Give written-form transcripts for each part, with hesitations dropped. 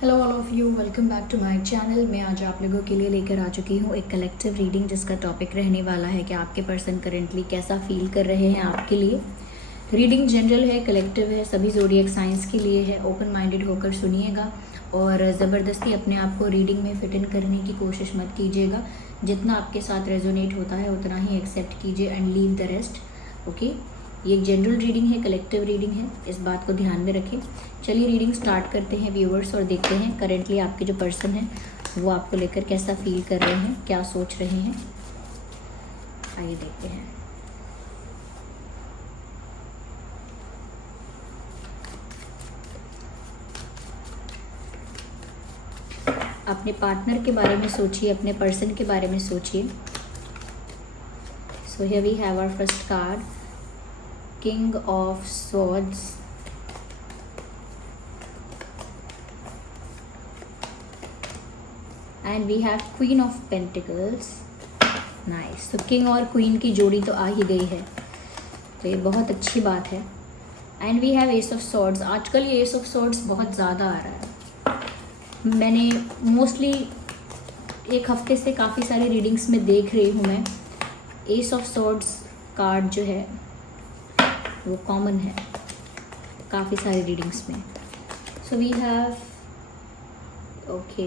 Hello all of you, welcome back to my channel. मैं आज आप लोगों के लिए लेकर आ चुकी हूँ एक कलेक्टिव रीडिंग जिसका टॉपिक रहने वाला है कि आपके पर्सन करेंटली कैसा फील कर रहे हैं आपके लिए। रीडिंग जनरल है, कलेक्टिव है, सभी ज़ोडिएक साइंस के लिए है। ओपन माइंडेड होकर सुनिएगा और ज़बरदस्ती अपने आप को रीडिंग में फिट इन करने की कोशिश मत कीजिएगा। जितना आपके साथ रेजोनेट होता है उतना ही एक्सेप्ट कीजिए and leave the rest. Okay, ये एक जनरल रीडिंग है, कलेक्टिव रीडिंग है, इस बात को ध्यान में रखें। चलिए रीडिंग स्टार्ट करते हैं व्यूअर्स और देखते हैं करेंटली आपके जो पर्सन हैं वो आपको लेकर कैसा फील कर रहे हैं, क्या सोच रहे हैं। आइए देखते हैं। अपने पार्टनर के बारे में सोचिए, अपने पर्सन के बारे में सोचिए। So here we have our first card, king of swords, and we have queen of pentacles. Nice. तो किंग और क्वीन की जोड़ी तो आ ही गई है, तो ये बहुत अच्छी बात है। And we have ace of swords. आजकल ये एस ऑफ स्वॉर्ड्स बहुत ज़्यादा आ रहा है। मैंने मोस्टली एक हफ्ते से काफ़ी सारी रीडिंग्स में देख रही हूँ मैं, एस ऑफ स्वॉर्ड्स कार्ड जो है वो कॉमन है काफ़ी सारी रीडिंग्स में। So we have okay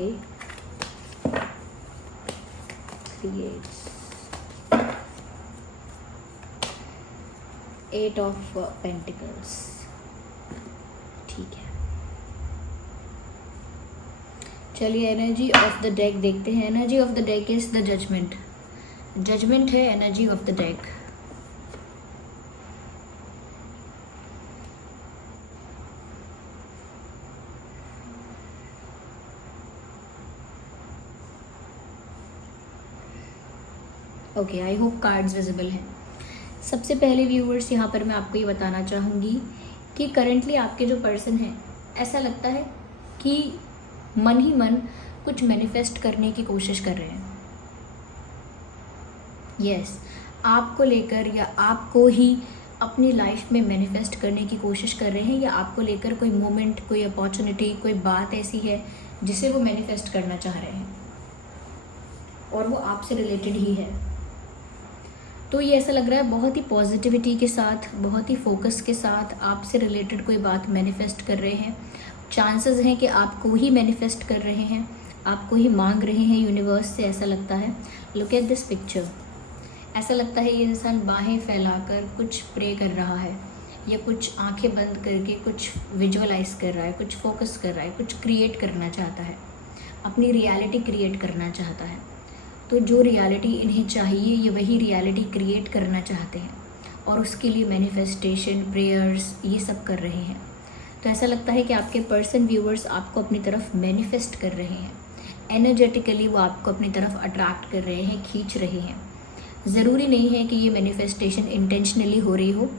8 of pentacles. ठीक है, चलिए एनर्जी ऑफ द डेक देखते हैं। Energy of the deck is the judgment. Judgment है energy of the deck. Okay, I hope cards visible हैं। सबसे पहले व्यूवर्स यहाँ पर मैं आपको ये बताना चाहूँगी कि करेंटली आपके जो पर्सन हैं, ऐसा लगता है कि मन ही मन कुछ मैनिफेस्ट करने की कोशिश कर रहे हैं। यस, आपको लेकर या आपको ही अपनी लाइफ में मैनिफेस्ट करने की कोशिश कर रहे हैं, या आपको लेकर कोई मोमेंट, कोई अपॉर्चुनिटी, कोई बात ऐसी है जिसे वो मैनिफेस्ट करना चाह रहे हैं और वो आपसे रिलेटेड ही है। तो ये ऐसा लग रहा है बहुत ही पॉजिटिविटी के साथ, बहुत ही फोकस के साथ आपसे रिलेटेड कोई बात मैनिफेस्ट कर रहे हैं। चांसेस हैं कि आपको ही मैनिफेस्ट कर रहे हैं, आपको ही मांग रहे हैं यूनिवर्स से, ऐसा लगता है। Look at this picture. ऐसा लगता है ये इंसान बाहें फैलाकर कुछ प्रे कर रहा है, या कुछ आंखें बंद करके कुछ विजुअलाइज कर रहा है, कुछ फोकस कर रहा है, कुछ क्रिएट करना चाहता है, अपनी रियलिटी क्रिएट करना चाहता है। तो जो रियलिटी इन्हें चाहिए ये वही रियलिटी क्रिएट करना चाहते हैं और उसके लिए मैनिफेस्टेशन, प्रेयर्स, ये सब कर रहे हैं। तो ऐसा लगता है कि आपके पर्सन व्यूअर्स आपको अपनी तरफ मैनिफेस्ट कर रहे हैं। एनर्जेटिकली वो आपको अपनी तरफ अट्रैक्ट कर रहे हैं, खींच रहे हैं। ज़रूरी नहीं है कि ये मैनिफेस्टेशन इंटेंशनली हो रही हो।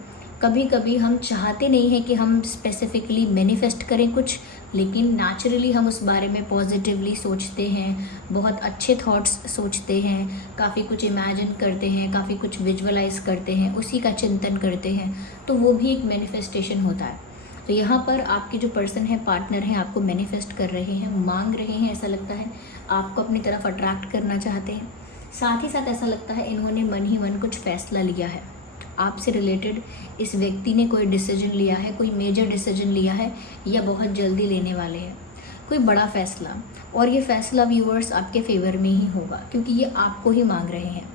कभी कभी हम चाहते नहीं हैं कि हम स्पेसिफिकली मैनिफेस्ट करें कुछ, लेकिन नेचुरली हम उस बारे में पॉजिटिवली सोचते हैं, बहुत अच्छे थॉट्स सोचते हैं, काफ़ी कुछ इमेजिन करते हैं, काफ़ी कुछ विजुअलाइज करते हैं, उसी का चिंतन करते हैं, तो वो भी एक मैनिफेस्टेशन होता है। तो यहाँ पर आपके जो पर्सन है, पार्टनर हैं, आपको मैनिफेस्ट कर रहे हैं, मांग रहे हैं। ऐसा लगता है आपको अपनी तरफ अट्रैक्ट करना चाहते हैं। साथ ही साथ ऐसा लगता है इन्होंने मन ही मन कुछ फ़ैसला लिया है आपसे रिलेटेड। इस व्यक्ति ने कोई डिसीजन लिया है, कोई मेजर डिसीजन लिया है, या बहुत जल्दी लेने वाले हैं कोई बड़ा फ़ैसला। और ये फ़ैसला व्यूअर्स आपके फेवर में ही होगा, क्योंकि ये आपको ही मांग रहे हैं,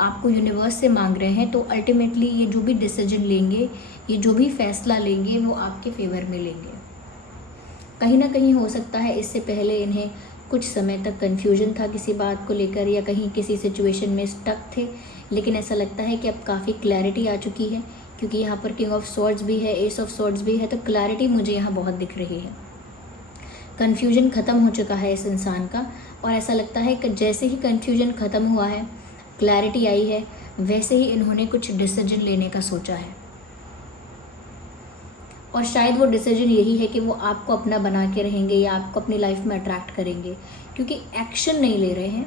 आपको यूनिवर्स से मांग रहे हैं। तो अल्टीमेटली ये जो भी डिसीजन लेंगे, ये जो भी फ़ैसला लेंगे, वो आपके फेवर में लेंगे। कहीं ना कहीं हो सकता है इससे पहले इन्हें कुछ समय तक कन्फ्यूजन था किसी बात को लेकर, या कहीं किसी सिचुएशन में स्टक थे, लेकिन ऐसा लगता है कि अब काफ़ी क्लैरिटी आ चुकी है, क्योंकि यहाँ पर किंग ऑफ स्वॉर्ड्स भी है, एस ऑफ स्वॉर्ड्स भी है, तो क्लैरिटी मुझे यहाँ बहुत दिख रही है। कन्फ्यूजन ख़त्म हो चुका है इस इंसान का, और ऐसा लगता है कि जैसे ही कन्फ्यूजन ख़त्म हुआ है, क्लैरिटी आई है, वैसे ही इन्होंने कुछ डिसीजन लेने का सोचा है। और शायद वो डिसीजन यही है कि वो आपको अपना बना के रहेंगे या आपको अपनी लाइफ में अट्रैक्ट करेंगे, क्योंकि एक्शन नहीं ले रहे हैं,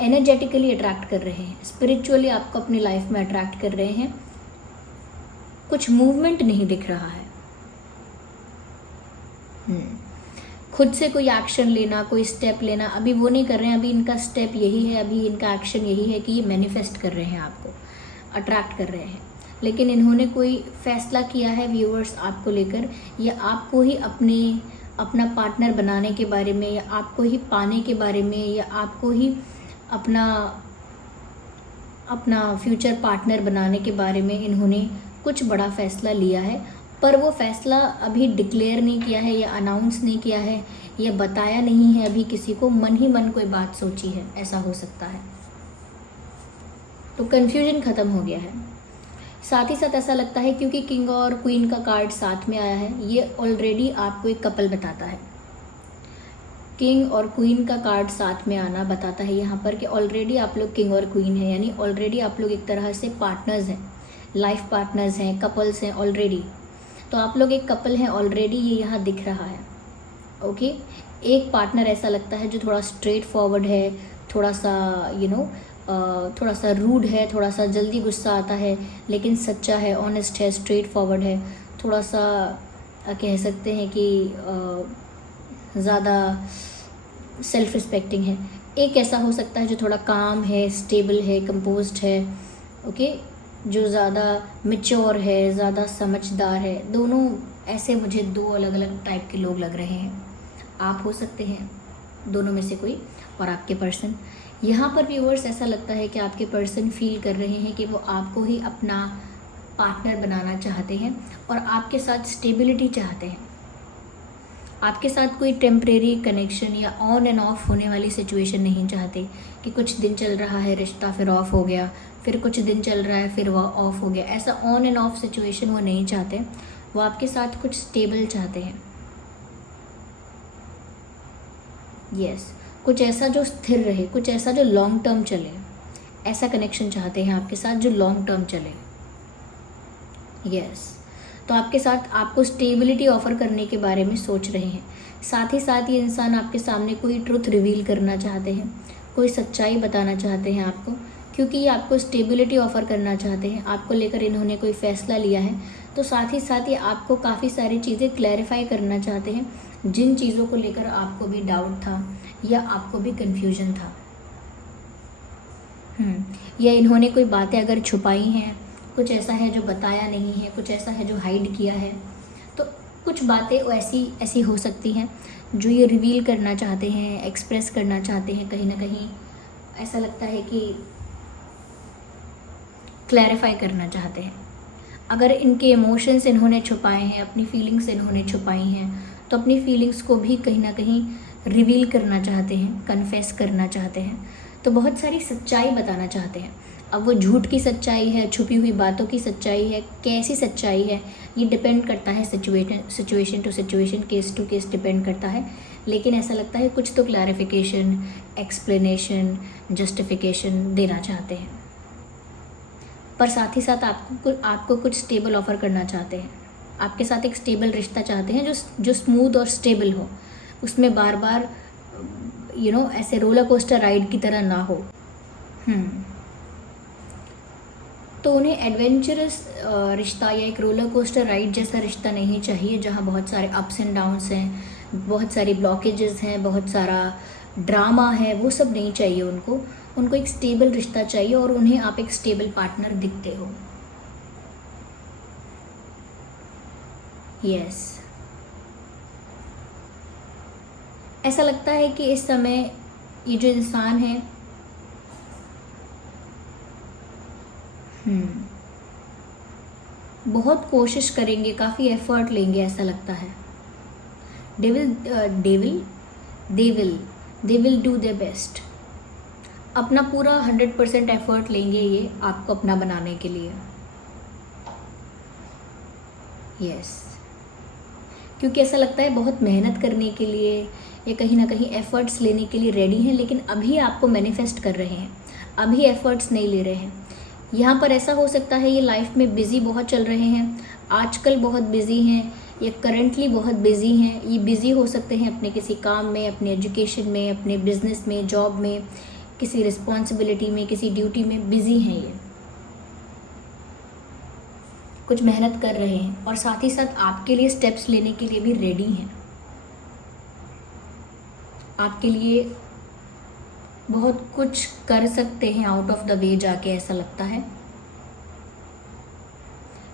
एनर्जेटिकली अट्रैक्ट कर रहे हैं, स्पिरिचुअली आपको अपनी लाइफ में अट्रैक्ट कर रहे हैं। कुछ मूवमेंट नहीं दिख रहा है। खुद से कोई एक्शन लेना, कोई स्टेप लेना, अभी वो नहीं कर रहे हैं। अभी इनका स्टेप यही है, अभी इनका एक्शन यही है कि ये मैनिफेस्ट कर रहे हैं, आपको अट्रैक्ट कर रहे हैं। लेकिन इन्होंने कोई फैसला किया है व्यूअर्स आपको लेकर, या आपको ही अपना पार्टनर बनाने के बारे में, या आपको ही पाने के बारे में, या आपको ही अपना फ्यूचर पार्टनर बनाने के बारे में इन्होंने कुछ बड़ा फैसला लिया है। पर वो फैसला अभी डिक्लेयर नहीं किया है, या अनाउंस नहीं किया है, या बताया नहीं है अभी किसी को, मन ही मन कोई बात सोची है, ऐसा हो सकता है। तो कन्फ्यूजन ख़त्म हो गया है। साथ ही साथ ऐसा लगता है क्योंकि किंग और क्वीन का कार्ड साथ में आया है, ये ऑलरेडी आपको एक कपल बताता है। किंग और क्वीन का कार्ड साथ में आना बताता है यहाँ पर कि ऑलरेडी आप लोग किंग और क्वीन हैं, यानी ऑलरेडी आप लोग एक तरह से पार्टनर्स हैं, लाइफ पार्टनर्स हैं, कपल्स हैं ऑलरेडी। तो आप लोग एक कपल हैं ऑलरेडी, ये यहाँ दिख रहा है। ओके, एक पार्टनर ऐसा लगता है जो थोड़ा स्ट्रेट फॉरवर्ड है, थोड़ा सा थोड़ा सा रूड है, थोड़ा सा जल्दी गुस्सा आता है, लेकिन सच्चा है, ऑनेस्ट है, स्ट्रेट फॉरवर्ड है, थोड़ा सा कह सकते हैं कि ज़्यादा सेल्फ रिस्पेक्टिंग है। एक ऐसा हो सकता है जो थोड़ा काम है, स्टेबल है, कंपोज्ड है, ओके, जो ज़्यादा मैच्योर है, ज़्यादा समझदार है। दोनों ऐसे मुझे दो अलग अलग टाइप के लोग लग रहे हैं। आप हो सकते हैं दोनों में से कोई, और आपके पर्सन। यहाँ पर व्यूअर्स ऐसा लगता है कि आपके पर्सन फील कर रहे हैं कि वो आपको ही अपना पार्टनर बनाना चाहते हैं और आपके साथ स्टेबिलिटी चाहते हैं। आपके साथ कोई टेम्परेरी कनेक्शन या ऑन एंड ऑफ होने वाली सिचुएशन नहीं चाहते कि कुछ दिन चल रहा है रिश्ता फिर ऑफ हो गया, फिर कुछ दिन चल रहा है फिर वह ऑफ हो गया। ऐसा ऑन एंड ऑफ सिचुएशन वो नहीं चाहते। वो आपके साथ कुछ स्टेबल चाहते हैं। यस, कुछ ऐसा जो स्थिर रहे, कुछ ऐसा जो लॉन्ग टर्म चले, ऐसा कनेक्शन चाहते हैं आपके साथ जो लॉन्ग टर्म चले। यस, तो आपके साथ आपको स्टेबिलिटी ऑफर करने के बारे में सोच रहे हैं। साथ ही साथ ये इंसान आपके सामने कोई ट्रुथ रिवील करना चाहते हैं, कोई सच्चाई बताना चाहते हैं आपको, क्योंकि ये आपको स्टेबिलिटी ऑफर करना चाहते हैं। आपको लेकर इन्होंने कोई फ़ैसला लिया है, तो साथ ही साथ ये आपको काफ़ी सारी चीज़ें क्लैरिफाई करना चाहते हैं, जिन चीज़ों को लेकर आपको भी डाउट था या आपको भी कन्फ्यूजन था। या इन्होंने कोई बातें अगर छुपाई हैं, कुछ ऐसा है जो बताया नहीं है, कुछ ऐसा है जो हाइड किया है, तो कुछ बातें ऐसी हो सकती हैं जो ये रिवील करना चाहते हैं, एक्सप्रेस करना चाहते हैं। कहीं ना कहीं ऐसा लगता है कि क्लैरिफाई करना चाहते हैं। अगर इनके इमोशंस इन्होंने छुपाए हैं, अपनी फीलिंग्स इन्होंने छुपाई हैं, तो अपनी फीलिंग्स को भी कहीं ना कहीं रिवील करना चाहते हैं, कन्फेस करना चाहते हैं। तो बहुत सारी सच्चाई बताना चाहते हैं। अब वो झूठ की सच्चाई है, छुपी हुई बातों की सच्चाई है, कैसी सच्चाई है, ये डिपेंड करता है situation to situation, case to case depend करता है। लेकिन ऐसा लगता है कुछ तो क्लैरिफिकेशन, एक्सप्लेनेशन, जस्टिफिकेशन देना चाहते हैं। पर साथ ही साथ आपको कुछ स्टेबल ऑफर करना चाहते हैं। आपके साथ एक स्टेबल रिश्ता चाहते हैं जो स्मूथ और स्टेबल हो, उसमें बार बार ऐसे रोलर कोस्टर राइड की तरह ना हो। तो उन्हें एडवेंचरस रिश्ता या एक रोलर कोस्टर राइड जैसा रिश्ता नहीं चाहिए, जहाँ बहुत सारे अप्स एंड डाउन्स हैं, बहुत सारी ब्लॉकेजेस हैं, बहुत सारा ड्रामा है, वो सब नहीं चाहिए उनको एक स्टेबल रिश्ता चाहिए, और उन्हें आप एक स्टेबल पार्टनर दिखते हो। यस, ऐसा लगता है कि इस समय ये जो इंसान है बहुत कोशिश करेंगे, काफ़ी एफर्ट लेंगे, ऐसा लगता है। They will do their best. अपना पूरा 100% एफर्ट लेंगे ये आपको अपना बनाने के लिए। यस, क्योंकि ऐसा लगता है बहुत मेहनत करने के लिए या कहीं ना कहीं एफर्ट्स लेने के लिए रेडी हैं, लेकिन अभी आपको मैनिफेस्ट कर रहे हैं, अभी एफर्ट्स नहीं ले रहे हैं। यहाँ पर ऐसा हो सकता है ये लाइफ में बिज़ी बहुत चल रहे हैं, आजकल बहुत बिज़ी हैं, या करंटली बहुत बिज़ी हैं। ये बिज़ी हो सकते हैं अपने किसी काम में, अपने एजुकेशन में, अपने बिजनेस में, जॉब में, किसी रिस्पॉन्सिबिलिटी में, किसी ड्यूटी में बिज़ी हैं। ये कुछ मेहनत कर रहे हैं और साथ ही साथ आपके लिए स्टेप्स लेने के लिए भी रेडी हैं। आपके लिए बहुत कुछ कर सकते हैं आउट ऑफ द वे जाके, ऐसा लगता है।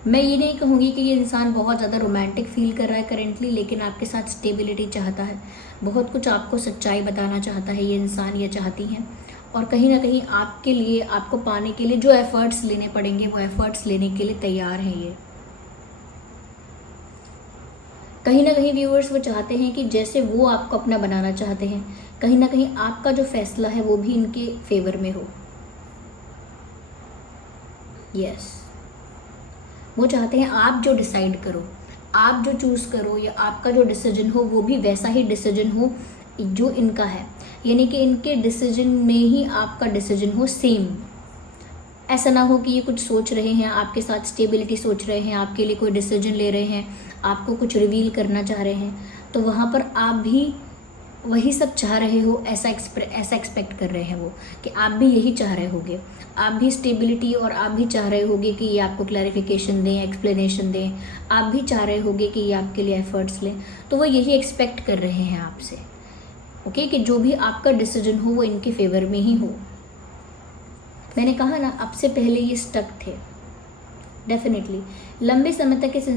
मैं ये नहीं कहूँगी कि ये इंसान बहुत ज़्यादा रोमांटिक फील कर रहा है करेंटली, लेकिन आपके साथ स्टेबिलिटी चाहता है, बहुत कुछ आपको सच्चाई बताना चाहता है ये इंसान या चाहती हैं। और कहीं ना कहीं आपके लिए, आपको पाने के लिए जो एफर्ट्स लेने पड़ेंगे वो एफर्ट्स लेने के लिए तैयार हैं ये। कहीं ना कहीं व्यूअर्स वो चाहते हैं कि जैसे वो आपको अपना बनाना चाहते हैं, कहीं ना कहीं आपका जो फैसला है वो भी इनके फेवर में हो। यस, वो चाहते हैं आप जो डिसाइड करो, आप जो चूज़ करो, या आपका जो डिसीजन हो वो भी वैसा ही डिसीजन हो जो इनका है, यानी कि इनके डिसीजन में ही आपका डिसीजन हो सेम। ऐसा ना हो कि ये कुछ सोच रहे हैं, आपके साथ स्टेबिलिटी सोच रहे हैं, आपके लिए कोई डिसीजन ले रहे हैं, आपको कुछ रिवील करना चाह रहे हैं, तो वहाँ पर आप भी वही सब चाह रहे हो, ऐसा एक्सपेक्ट कर रहे हैं वो, कि आप भी यही चाह रहे होगे, आप भी स्टेबिलिटी, और आप भी चाह रहे होगे कि ये आपको क्लैरिफिकेशन दें, एक्सप्लेनेशन दें, आप भी चाह रहे होगे कि ये आपके लिए एफर्ट्स लें। तो वो यही एक्सपेक्ट कर रहे हैं आपसे, ओके, कि जो भी आपका डिसीजन हो वो इनके फेवर में ही हो। मैंने कहा ना, अब से पहले ये स्टक थे डेफिनेटली। लंबे समय तक इस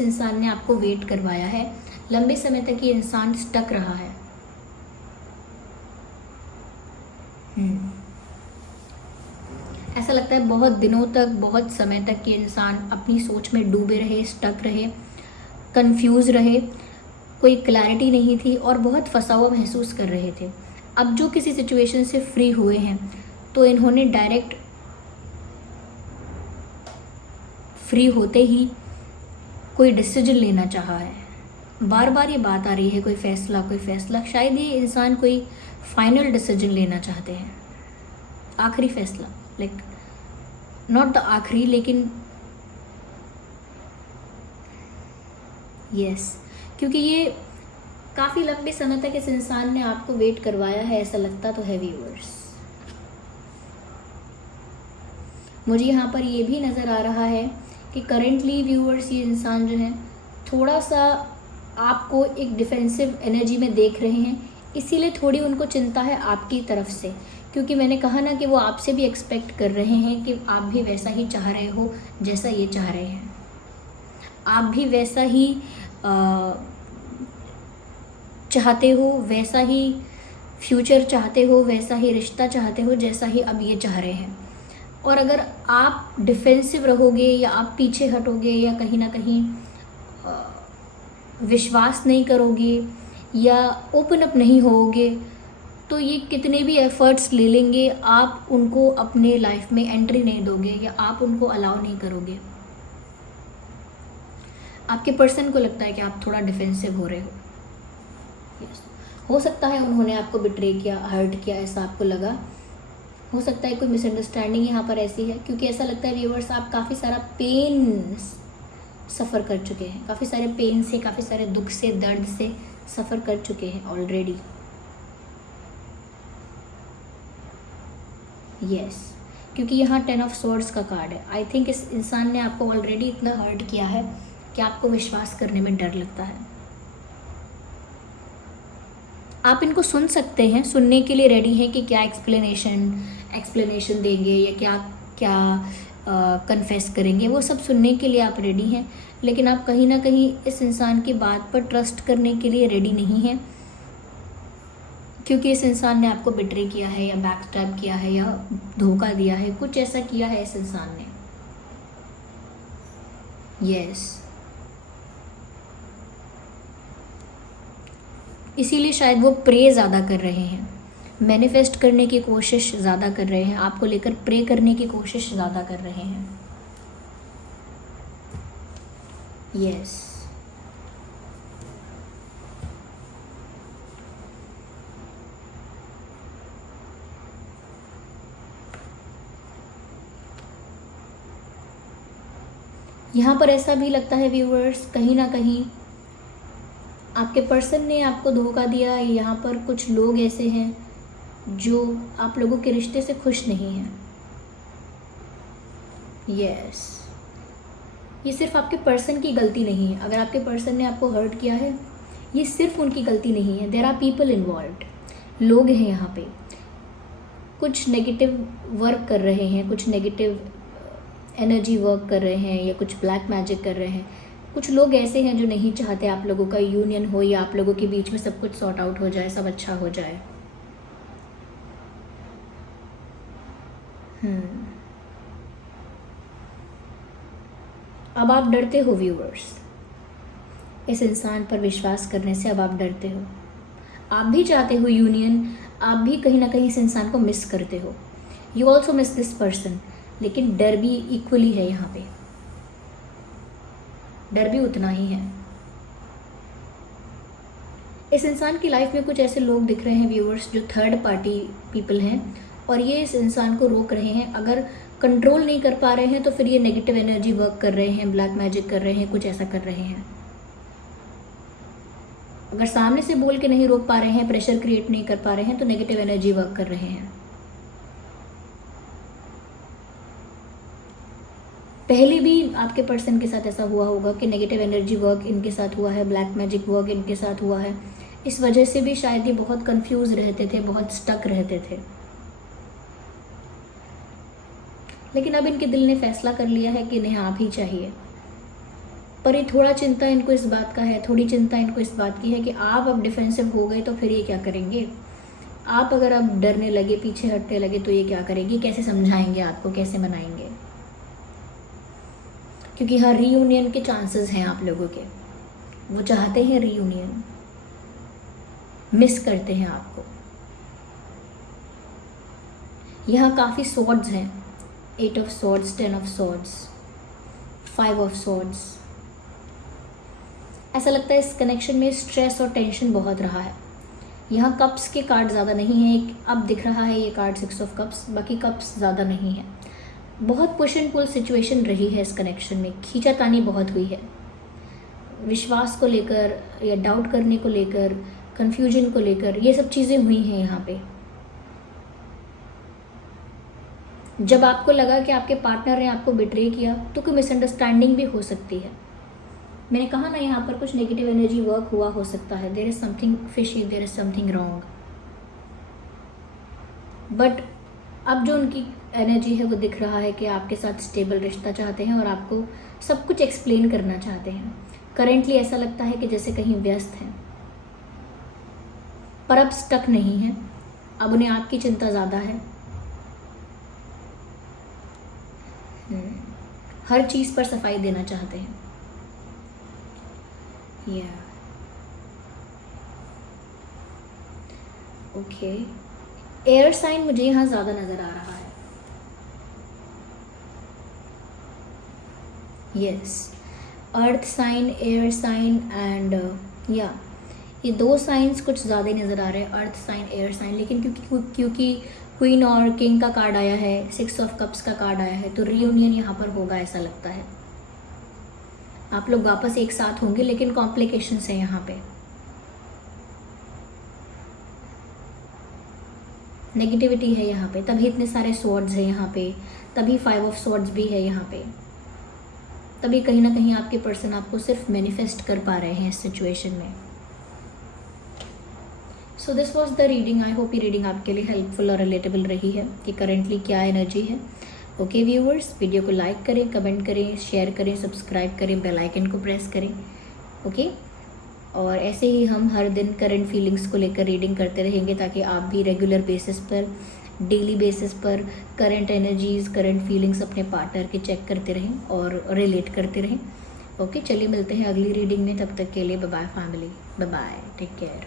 इंसान ने आपको वेट करवाया है, लंबे समय तक ये इंसान स्टक रहा है। ऐसा लगता है बहुत दिनों तक, बहुत समय तक ये इंसान अपनी सोच में डूबे रहे, स्टक रहे, कंफ्यूज रहे, कोई क्लैरिटी नहीं थी और बहुत फंसा हुआ महसूस कर रहे थे। अब जो किसी सिचुएशन से फ्री हुए हैं तो इन्होंने डायरेक्ट फ्री होते ही कोई डिसीजन लेना चाहा है। बार बार ये बात आ रही है, कोई फैसला, शायद ये इंसान कोई फाइनल डिसीजन लेना चाहते हैं, आखिरी फैसला, लाइक नॉट द आखिरी, लेकिन यस, क्योंकि ये काफ़ी लंबे समय तक इस इंसान ने आपको वेट करवाया है, ऐसा लगता तो है व्यूअर्स। मुझे यहाँ पर ये भी नज़र आ रहा है कि करेंटली व्यूअर्स ये इंसान जो है थोड़ा सा आपको एक डिफेंसिव एनर्जी में देख रहे हैं, इसीलिए थोड़ी उनको चिंता है आपकी तरफ से, क्योंकि मैंने कहा ना कि वो आपसे भी एक्सपेक्ट कर रहे हैं कि आप भी वैसा ही चाह रहे हो जैसा ये चाह रहे हैं, आप भी वैसा ही चाहते हो, वैसा ही फ्यूचर चाहते हो, वैसा ही रिश्ता चाहते हो जैसा ही अब ये चाह रहे हैं। और अगर आप डिफेंसिव रहोगे या आप पीछे हटोगे या कहीं ना कहीं विश्वास नहीं करोगे या ओपन अप नहीं होगे, तो ये कितने भी एफर्ट्स ले लेंगे, आप उनको अपने लाइफ में एंट्री नहीं दोगे या आप उनको अलाउ नहीं करोगे। आपके पर्सन को लगता है कि आप थोड़ा डिफेंसिव हो रहे हो। yes. हो सकता है उन्होंने आपको बिट्रे किया, हर्ट किया, ऐसा आपको लगा, हो सकता है कोई मिसअंडरस्टैंडिंग यहाँ पर ऐसी है, क्योंकि ऐसा लगता है व्यूअर्स आप काफ़ी सारा पेन सफ़र कर चुके हैं, काफ़ी सारे पेन से, काफ़ी सारे दुख से, दर्द से सफ़र कर चुके हैं ऑलरेडी। यस, क्योंकि यहाँ 10 ऑफ स्वॉर्ड्स का कार्ड है। आई थिंक इस इंसान ने आपको ऑलरेडी इतना हर्ट किया है कि आपको विश्वास करने में डर लगता है। आप इनको सुन सकते हैं, सुनने के लिए रेडी हैं कि क्या एक्सप्लेनेशन देंगे या क्या कन्फेस करेंगे, वो सब सुनने के लिए आप रेडी हैं, लेकिन आप कहीं ना कहीं इस इंसान की बात पर ट्रस्ट करने के लिए रेडी नहीं हैं, क्योंकि इस इंसान ने आपको बिट्रे किया है या बैकस्टैब किया है या धोखा दिया है, कुछ ऐसा किया है इस इंसान ने। यस, इसीलिए शायद वो प्रे ज़्यादा कर रहे हैं, मैनिफेस्ट करने की कोशिश ज़्यादा कर रहे हैं, आपको लेकर प्रे करने की कोशिश ज़्यादा कर रहे हैं। यस, यहाँ पर ऐसा भी लगता है व्यूअर्स, कहीं ना कहीं आपके पर्सन ने आपको धोखा दिया। यहाँ पर कुछ लोग ऐसे हैं जो आप लोगों के रिश्ते से खुश नहीं हैं। यस, ये सिर्फ आपके पर्सन की गलती नहीं है। अगर आपके पर्सन ने आपको हर्ट किया है, ये सिर्फ उनकी गलती नहीं है, देयर आर पीपल इन्वॉल्व्ड। लोग हैं यहाँ पे, कुछ नेगेटिव वर्क कर रहे हैं, कुछ नेगेटिव एनर्जी वर्क कर रहे हैं या कुछ ब्लैक मैजिक कर रहे हैं। कुछ लोग ऐसे हैं जो नहीं चाहते आप लोगों का यूनियन हो या आप लोगों के बीच में सब कुछ सॉर्ट आउट हो जाए, सब अच्छा हो जाए। अब आप डरते हो व्यूअर्स, इस इंसान पर विश्वास करने से अब आप डरते हो। आप भी चाहते हो यूनियन, आप भी कहीं ना कहीं इस इंसान को मिस करते हो। You also miss this person, लेकिन डर भी इक्वली है यहाँ पे, डर भी उतना ही है। इस इंसान की लाइफ में कुछ ऐसे लोग दिख रहे हैं व्यूअर्स जो थर्ड पार्टी पीपल हैं और ये इस इंसान को रोक रहे हैं। अगर कंट्रोल नहीं कर पा रहे हैं तो फिर ये नेगेटिव एनर्जी वर्क कर रहे हैं, ब्लैक मैजिक कर रहे हैं, कुछ ऐसा कर रहे हैं। अगर सामने से बोल के नहीं रोक पा रहे हैं, प्रेशर क्रिएट नहीं कर पा रहे हैं, तो नेगेटिव एनर्जी वर्क कर रहे हैं। पहले भी आपके पर्सन के साथ ऐसा हुआ होगा कि नेगेटिव एनर्जी वर्क इनके साथ हुआ है, ब्लैक मैजिक वर्क इनके साथ हुआ है। इस वजह से भी शायद ये बहुत कंफ्यूज रहते थे, बहुत स्टक रहते थे। लेकिन अब इनके दिल ने फैसला कर लिया है कि इन्हें आप ही चाहिए। पर ये थोड़ा चिंता इनको इस बात का है, थोड़ी चिंता इनको इस बात की है कि आप अब डिफेंसिव हो गए तो फिर ये क्या करेंगे। आप अगर अब डरने लगे, पीछे हटने लगे तो ये क्या करेंगे, कैसे समझाएंगे आपको, कैसे मनाएंगे। क्योंकि हाँ, रीयूनियन के चांसेस हैं आप लोगों के, वो चाहते हैं रीयूनियन, मिस करते हैं आपको। यहाँ काफ़ी स्वॉर्ड्स हैं, 8 of swords, 10 of swords, 5 of swords. ऐसा लगता है इस कनेक्शन में स्ट्रेस और टेंशन बहुत रहा है। यहाँ कप्स के कार्ड ज़्यादा नहीं है, एक अब दिख रहा है ये कार्ड 6 ऑफ कप्स, बाकी कप्स ज़्यादा नहीं है। बहुत पुश एंड पुल सिचुएशन रही है इस कनेक्शन में, खींचातानी बहुत हुई है, विश्वास को लेकर या डाउट करने को लेकर, कंफ्यूजन को लेकर, ये सब चीज़ें हुई हैं यहाँ पे। जब आपको लगा कि आपके पार्टनर ने आपको बिट्रे किया तो कोई मिसअंडरस्टैंडिंग भी हो सकती है। मैंने कहा ना, यहाँ पर कुछ नेगेटिव एनर्जी वर्क हुआ हो सकता है। There is something fishy, there is something wrong. But अब जो उनकी एनर्जी है वो दिख रहा है कि आपके साथ स्टेबल रिश्ता चाहते हैं और आपको सब कुछ एक्सप्लेन करना चाहते हैं। करेंटली ऐसा लगता है कि जैसे कहीं व्यस्त हैं, पर अब स्टक नहीं है। अब उन्हें आपकी चिंता ज़्यादा है, हर चीज़ पर सफाई देना चाहते हैं। ओके, एयर साइन मुझे यहाँ ज़्यादा नज़र आ रहा है। Yes, earth sign, air sign and ये 2 साइंस कुछ ज़्यादा ही नज़र आ रहे हैं, अर्थ साइन, एयर साइन। लेकिन क्योंकि क्वीन और किंग का कार्ड आया है, 6 ऑफ कप्स का कार्ड आया है, तो रीयूनियन यहाँ पर होगा ऐसा लगता है। आप लोग वापस एक साथ होंगे, लेकिन कॉम्प्लिकेशंस हैं यहाँ पे, नेगेटिविटी है यहाँ पे, तभी इतने सारे स्वॉर्ड्स हैं यहाँ पे, तभी 5 ऑफ स्वॉर्ड्स भी है यहाँ पे, तभी कहीं ना कहीं आपके पर्सन आपको सिर्फ मैनिफेस्ट कर पा रहे हैं इस सिचुएशन में। So this was the reading. I hope ये रीडिंग आपके लिए हेल्पफुल और रिलेटेबल रही है कि करेंटली क्या एनर्जी है। ओके व्यूअर्स, वीडियो को लाइक करें, कमेंट करें, शेयर करें, सब्सक्राइब करें, बेल आइकन को प्रेस करें। ओके, और ऐसे ही हम हर दिन करंट फीलिंग्स को लेकर रीडिंग करते रहेंगे ताकि आप भी रेगुलर बेसिस पर, डेली बेसिस पर करंट एनर्जीज़, करंट फीलिंग्स अपने पार्टनर के चेक करते रहें और रिलेट करते रहें। ओके, चलिए मिलते हैं अगली रीडिंग में। तब तक के लिए bye bye family, bye bye, take care.